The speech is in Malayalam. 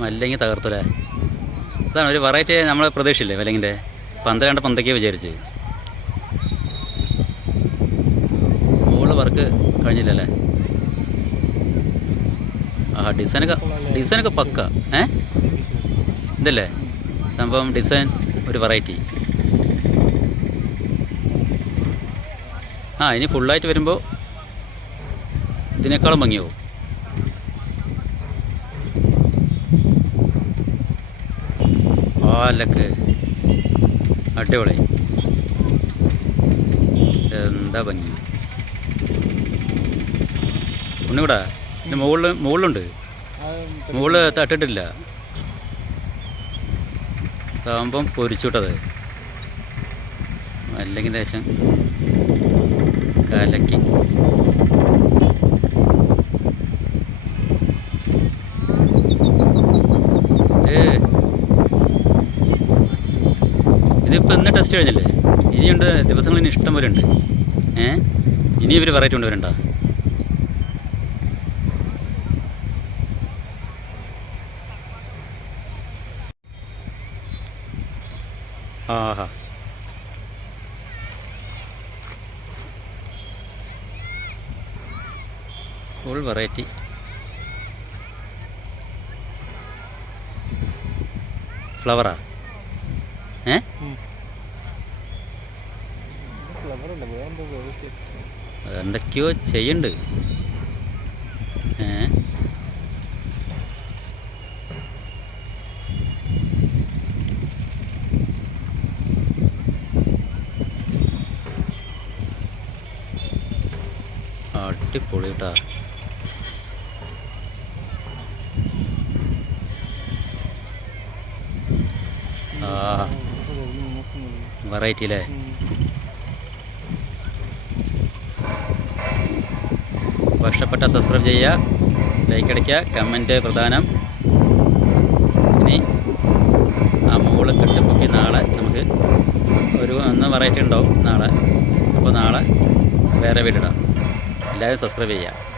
മല്ലങ്ങി തകർത്തല്ലേ അതാണ് ഒരു വെറൈറ്റി നമ്മൾ പ്രതീക്ഷയില്ലേ മല്ലങ്ങിന്റെ പന്തലാണ്ട് പന്തയ്ക്ക് വിചാരിച്ച്. മുകളിൽ വർക്ക് കഴിഞ്ഞില്ലല്ലേ? ആ ഡിസൈനൊക്കെ ഡിസൈനൊക്കെ പക്ക. ഏ? ഇതല്ലേ? സംഭവം ഡിസൈൻ ഒരു വെറൈറ്റി ആ ഇനി ഫുള്ളായിട്ട് വരുമ്പോൾ ഇതിനേക്കാളും ഭംഗിയാവും. ആലക്ക് അടിപൊളി. എന്താ ഭംഗി. ഒന്നുകൂടെ എന്റെ മുകളിൽ മുകളിലുണ്ട്. മുകളിൽ തട്ടിട്ടില്ല. സാമ്പം പൊരിച്ചുവിട്ടത്. അല്ലെങ്കിൽ ദേശം കലക്കി. ഏ ഇതിപ്പോൾ ഇന്ന് ടെസ്റ്റ് കഴിഞ്ഞില്ലേ? ഇനിയുണ്ട് ദിവസങ്ങൾ ഇനി ഇഷ്ടം പോലെ ഉണ്ട് ഏ? ഇനി ഇവർ വെറൈറ്റി കൊണ്ടുവരണ്ട? ആഹാ. ഫുൾ വെറൈറ്റി ഫ്ലവറാ എന്തൊക്കെയോ ചെയ്യണ്ട് ഏ? അടിപൊളി കേട്ടാ. ആ വെറൈറ്റി അല്ലേ ഇഷ്ടപ്പെട്ട സബ്സ്ക്രൈബ് ചെയ്യുക ലൈക്ക് അടിക്കുക കമന്റ് പ്രധാനം. ഇനി ആ മുകളിൽ കെട്ടിപ്പൊക്കി നാളെ നമുക്ക് ഒരു ഒന്ന് വെറൈറ്റി ഉണ്ടാവും നാളെ. അപ്പോൾ നാളെ വേറെ വീടിടാം എല്ലാവരും സബ്സ്ക്രൈബ് ചെയ്യുക.